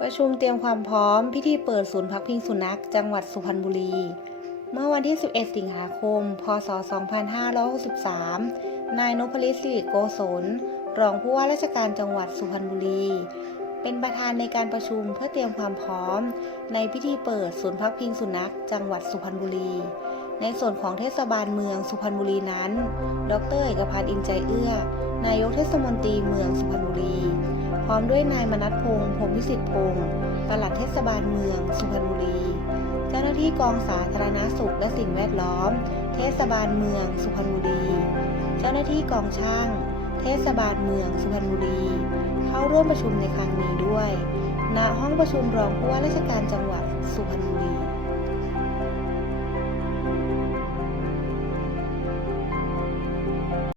ประชุมเตรียมความพร้อมพิธีเปิดศูนย์พักพิงสุนัข จังหวัดสุพรรณบุรี เมื่อวันที่ 11 สิงหาคม พศ 2563 นายนพลิตสิริโกศล รองผู้ว่าราชการจังหวัดสุพรรณบุรี เป็นประธานในการประชุมเพื่อเตรียมความพร้อม ในพิธีเปิดศูนย์พักพิงสุนัข จังหวัดสุพรรณบุรี ในส่วนของเทศบาลเมืองสุพรรณบุรีนั้น ดรเอกพันธ์อินใจเอื้อ นายกเทศมนตรีเมืองสุพรรณบุรี พร้อมด้วยนายมนัทพงษ์พรมวิสิทธิพงศ์ปลัดเทศบาลเมือง สุพรรณบุรี เจ้าหน้าที่กองสาธารณสุขและสิ่งแวดล้อม เทศบาลเมือง สุพรรณบุรี เจ้าหน้าที่กองช่าง เทศบาลเมือง สุพรรณบุรี เข้าร่วมประชุมในครั้งนี้ด้วย ณ ห้องประชุมรองผู้ว่าราชการจังหวัดสุพรรณบุรี